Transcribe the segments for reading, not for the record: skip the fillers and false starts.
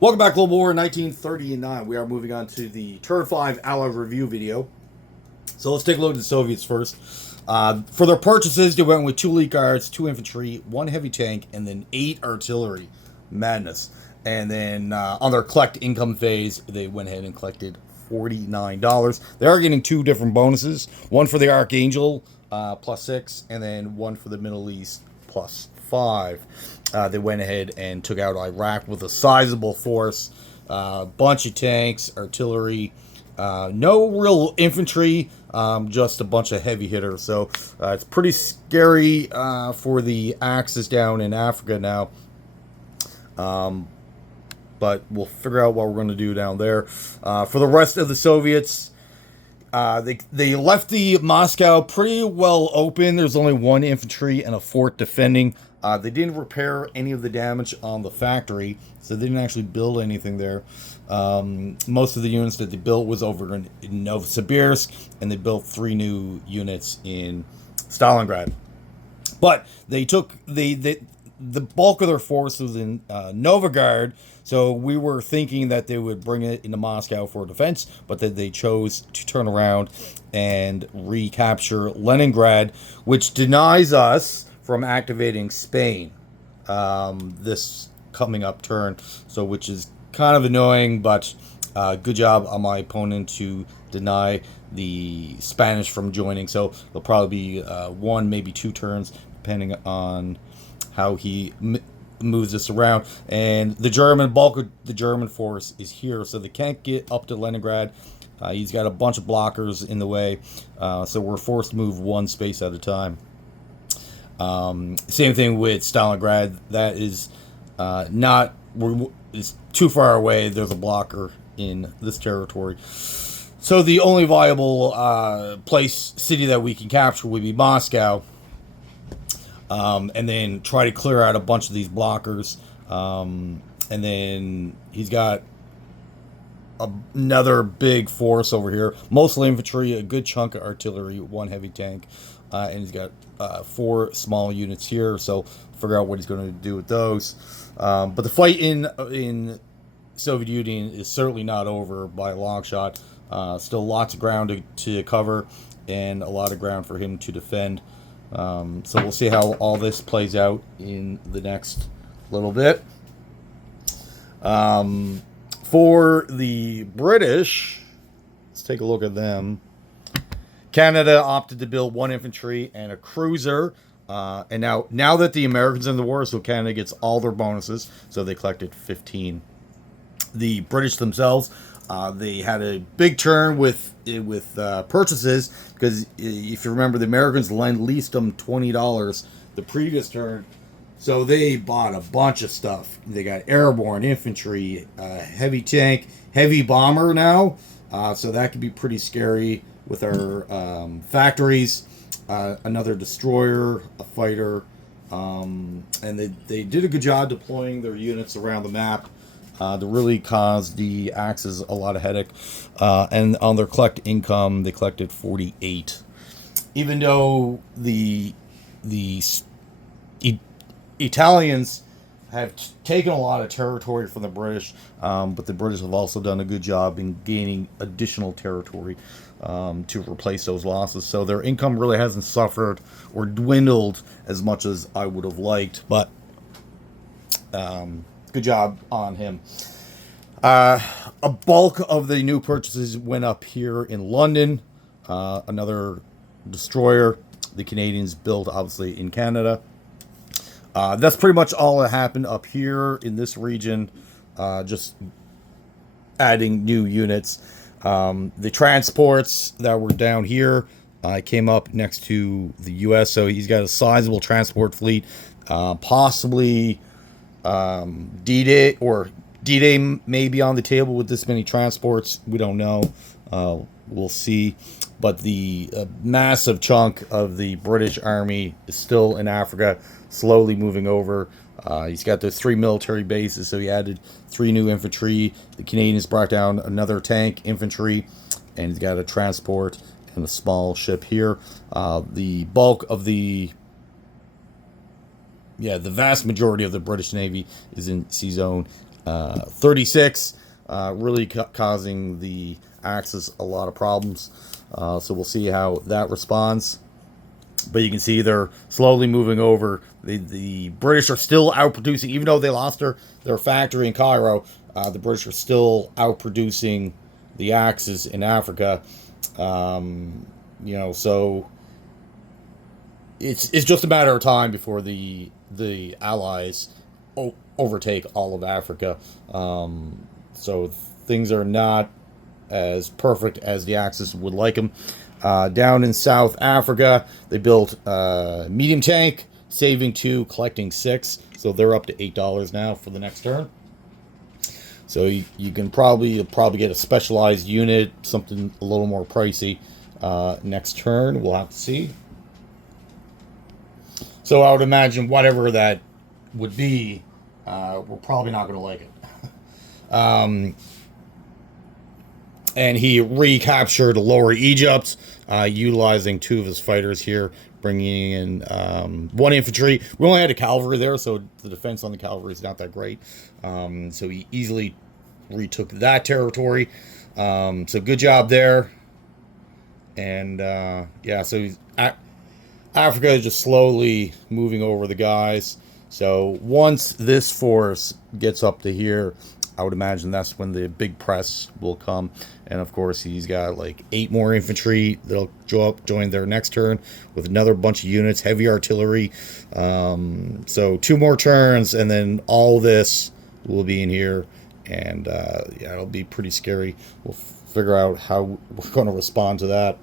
Welcome back, Global War 1939. We are moving on to the Turn 5 Allied Review video. So let's take a look at the Soviets first. For their purchases, they went with 2 elite guards, 2 infantry, 1 heavy tank, and then 8 artillery. Madness. And then on their collect income phase, they went ahead and collected $49. They are getting 2 different bonuses. One for the Archangel, +6, and then one for the Middle East, +5. They went ahead and took out Iraq with a sizable force, bunch of tanks, artillery, no real infantry, just a bunch of heavy hitters. So it's pretty scary for the Axis down in Africa now. But we'll figure out what we're going to do down there. For the rest of the Soviets, they left the Moscow pretty well open. There's only 1 infantry and a fort defending. They didn't repair any of the damage on the factory, so they didn't actually build anything there. Most of the units that they built was over in Novosibirsk, and they built 3 new units in Stalingrad. But they took the bulk of their force was in Novgorod, so we were thinking that they would bring it into Moscow for defense, but that they chose to turn around and recapture Leningrad, which denies us from activating Spain this coming up turn, so which is kind of annoying, but good job on my opponent to deny the Spanish from joining. So there'll probably be 1, maybe 2 turns, depending on how he moves this around. And the German bulk of the German force is here, so they can't get up to Leningrad. He's got a bunch of blockers in the way, so we're forced to move 1 space at a time. Same thing with Stalingrad. That is is too far away. There's a blocker in this territory. So the only viable city that we can capture would be Moscow. And then try to clear out a bunch of these blockers. And then he's got another big force over here. Mostly infantry, a good chunk of artillery, 1 heavy tank. And he's got 4 small units here. So figure out what he's going to do with those. But the fight in Soviet Union is certainly not over by a long shot. Still lots of ground to cover and a lot of ground for him to defend. So we'll see how all this plays out in the next little bit. For the British, let's take a look at them. Canada opted to build 1 infantry and a cruiser. And now that the Americans are in the war, so Canada gets all their bonuses. So they collected 15. The British themselves, they had a big turn with purchases, because if you remember, the Americans leased them $20 the previous turn, so they bought a bunch of stuff. They got airborne infantry, heavy tank, heavy bomber now, so that could be pretty scary with our factories. Another destroyer, a fighter, and they did a good job deploying their units around the map. To really cause the Axis a lot of headache. And on their collect income, they collected 48. Even though the Italians have taken a lot of territory from the British, but the British have also done a good job in gaining additional territory to replace those losses. So their income really hasn't suffered or dwindled as much as I would have liked, but good job on him. A bulk of the new purchases went up here in London. Another destroyer. The Canadians built, obviously, in Canada. That's pretty much all that happened up here in this region. Just adding new units. The transports that were down here came up next to the U.S., so he's got a sizable transport fleet. Possibly D-Day, or D-Day may be on the table with this many transports. We don't know. We'll see. But the massive chunk of the British Army is still in Africa, slowly moving over. He's got those 3 military bases, so he added 3 new infantry. The Canadians brought down another tank, infantry, and he's got a transport and a small ship here. The bulk of the vast majority of the British Navy is in Sea Zone. 36, really causing the Axis a lot of problems. So we'll see how that responds. But you can see they're slowly moving over. The British are still outproducing, even though they lost their factory in Cairo. The British are still outproducing the Axis in Africa. So it's just a matter of time before the Allies overtake all of Africa. So things are not as perfect as the Axis would like them. Down in South Africa, they built medium tank, saving 2, collecting 6. So they're up to $8 now for the next turn. So you can probably get a specialized unit, something a little more pricey next turn. We'll have to see. So I would imagine whatever that would be, we're probably not going to like it. And he recaptured Lower Egypt, utilizing 2 of his fighters here, bringing in 1 infantry. We only had a cavalry there, so the defense on the cavalry is not that great. So he easily retook that territory. So good job there. And so he's Africa is just slowly moving over the guys. So once this force gets up to here, I would imagine that's when the big press will come. And of course, he's got like 8 more infantry that'll join their next turn with another bunch of units, heavy artillery. So 2 more turns, and then all this will be in here. And it'll be pretty scary. We'll figure out how we're going to respond to that.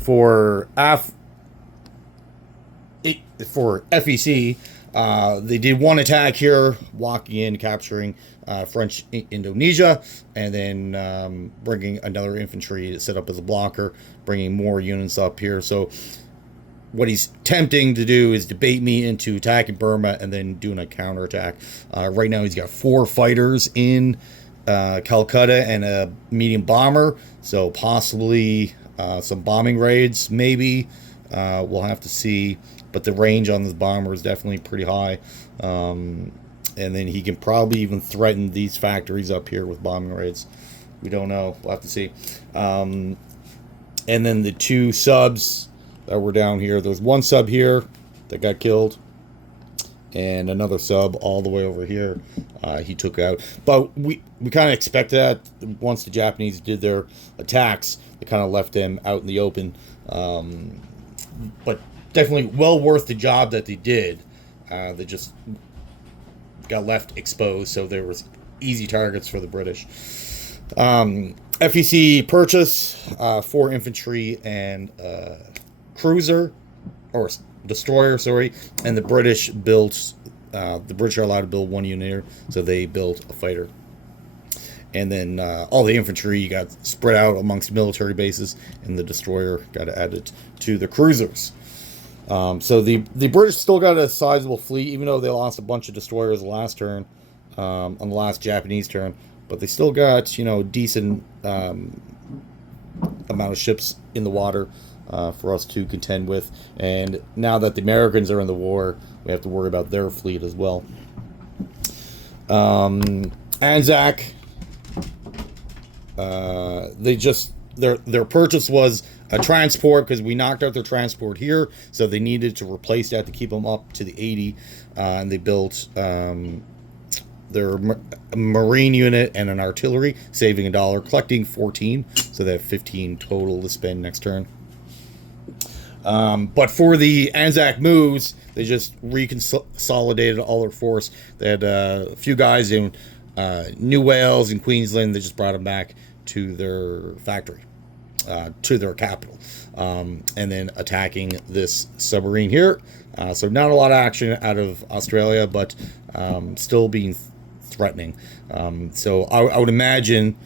For FEC, they did 1 attack here, walking in, capturing French Indonesia, and then bringing another infantry to set up as a blocker, bringing more units up here. So what he's attempting to do is debate me into attacking Burma and then doing a counterattack. Right now he's got 4 fighters in Calcutta and a medium bomber, so possibly some bombing raids, maybe. We'll have to see. But the range on this bomber is definitely pretty high. And then he can probably even threaten these factories up here with bombing raids. We don't know. We'll have to see. And then the 2 subs that were down here. There's 1 sub here that got killed. And another sub all the way over here he took out. But we kind of expected that. Once the Japanese did their attacks, they kind of left them out in the open. But definitely well worth the job that they did. They just got left exposed, so there was easy targets for the British. FEC purchase 4 infantry and cruiser, or destroyer, sorry, and the British built. The British are allowed to build 1 unit here, so they built a fighter. And then all the infantry got spread out amongst military bases, and the destroyer got added to the cruisers. So the British still got a sizable fleet, even though they lost a bunch of destroyers the last turn, on the last Japanese turn. But they still got, decent amount of ships in the water for us to contend with. And now that the Americans are in the war, we have to worry about their fleet as well. Anzac, their purchase was a transport, because we knocked out their transport here, so they needed to replace that to keep them up to the 80, and they built their marine unit and an artillery, saving $1, collecting 14, so they have 15 total to spend next turn. But for the Anzac moves, they just reconsolidated all their force. They had a few guys in New Wales and Queensland. They just brought them back to their factory, to their capital, and then attacking this submarine here. So not a lot of action out of Australia, but still being threatening. So I would imagine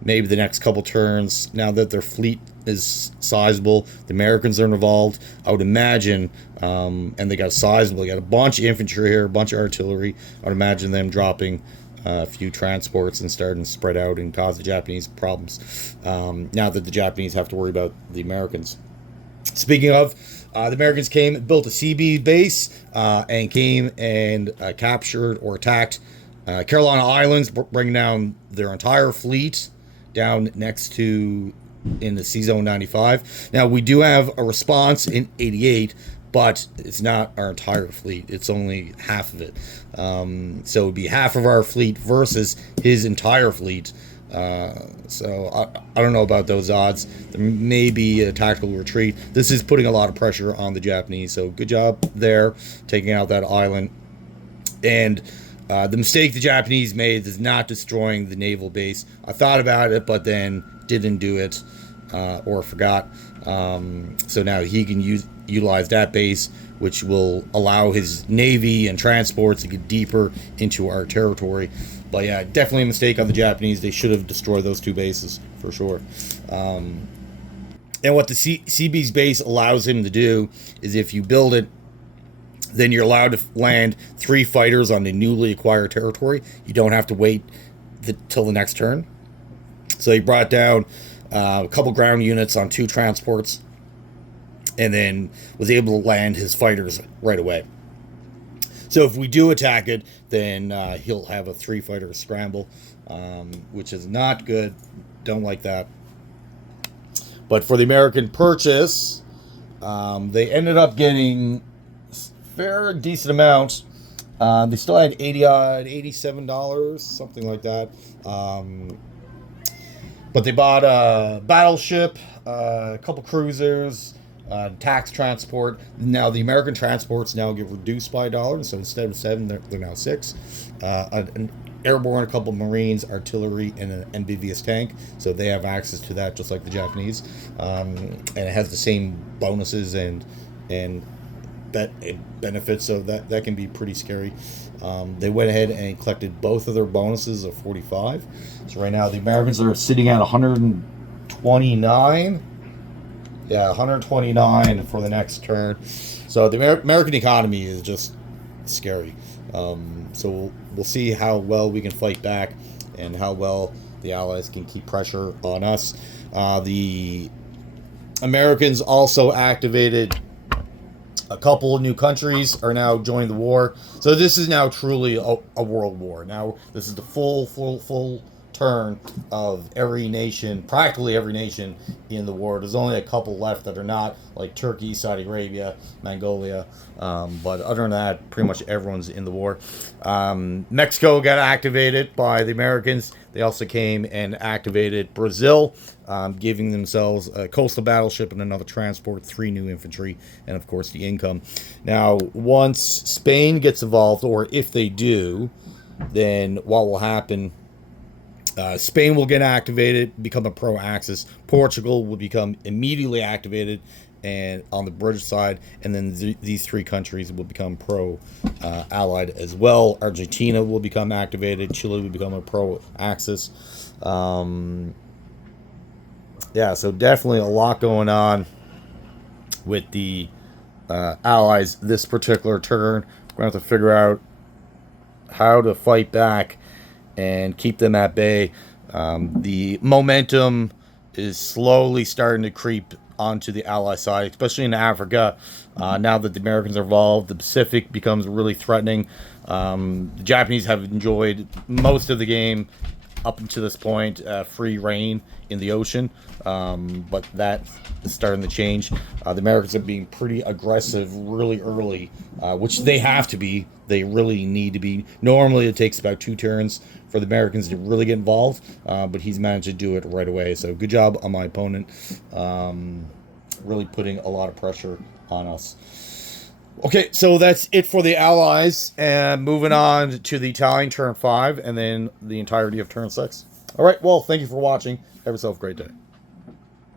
maybe the next couple turns, now that their fleet is sizable, the Americans are involved, I would imagine, and they got sizable, they got a bunch of infantry here, a bunch of artillery. I would imagine them dropping a few transports and starting to spread out and cause the Japanese problems, now that the Japanese have to worry about the Americans. Speaking of, The Americans came, built a CB base, and came and captured or attacked Carolina Islands, bringing down their entire fleet down next to in the Sea Zone 95. Now, we do have a response in 88, but it's not our entire fleet. It's only half of it. So it would be half of our fleet versus his entire fleet. So I don't know about those odds. There may be a tactical retreat. This is putting a lot of pressure on the Japanese. So good job there, taking out that island. And the mistake the Japanese made is not destroying the naval base. I thought about it, but then didn't do it or forgot. So now he can utilize that base, which will allow his navy and transports to get deeper into our territory. But yeah, definitely a mistake on the Japanese. They should have destroyed those two bases for sure. And what the CB's base allows him to do is, if you build it, then you're allowed to land 3 fighters on the newly acquired territory. You don't have to wait till the next turn. So he brought down a couple ground units on 2 transports, and then was able to land his fighters right away. So if we do attack it, then he'll have a 3-fighter scramble, which is not good. Don't like that. But for the American purchase, they ended up getting a fair decent amount. They still had $87, something like that. But they bought a battleship, a couple cruisers, tax transport. Now the American transports now get reduced by $1, so instead of 7, they're now 6. An airborne, a couple Marines, artillery, and an amphibious tank. So they have access to that, just like the Japanese. And it has the same bonuses and benefits, so that can be pretty scary. They went ahead and collected both of their bonuses of 45. So right now the Americans are sitting at 129. Yeah, 129 for the next turn. So the American economy is just scary. So we'll see how well we can fight back and how well the Allies can keep pressure on us. The Americans also activated a couple of new countries are now joining the war. So this is now truly a world war. Now this is the full turn of every nation, practically every nation in the war. There's only a couple left that are not, like Turkey, Saudi Arabia, Mongolia. But other than that, pretty much everyone's in the war. Mexico got activated by the Americans. They also came and activated Brazil, giving themselves a coastal battleship and another transport, 3 new infantry, and of course the income. Now, once Spain gets involved, or if they do, then what will happen? Spain will get activated, become a pro-Axis. Portugal will become immediately activated, and on the British side, and then these 3 countries will become pro-Allied as well. Argentina will become activated. Chile will become a pro-Axis. Yeah, so definitely a lot going on with the Allies this particular turn. We're going to have to figure out how to fight back and keep them at bay. The momentum is slowly starting to creep onto the Ally side, especially in Africa. Now that the Americans are involved, the Pacific becomes really threatening. The Japanese have enjoyed most of the game up until this point, free reign in the ocean, but that is starting to change. The Americans are being pretty aggressive really early, which they have to be. They really need to be. Normally it takes about 2 turns for the Americans to really get involved, but he's managed to do it right away. So good job on my opponent, really putting a lot of pressure on us. Okay, so that's it for the Allies, and moving on to the Italian turn 5, and then the entirety of turn 6. All right, well, thank you for watching. Have yourself a great day.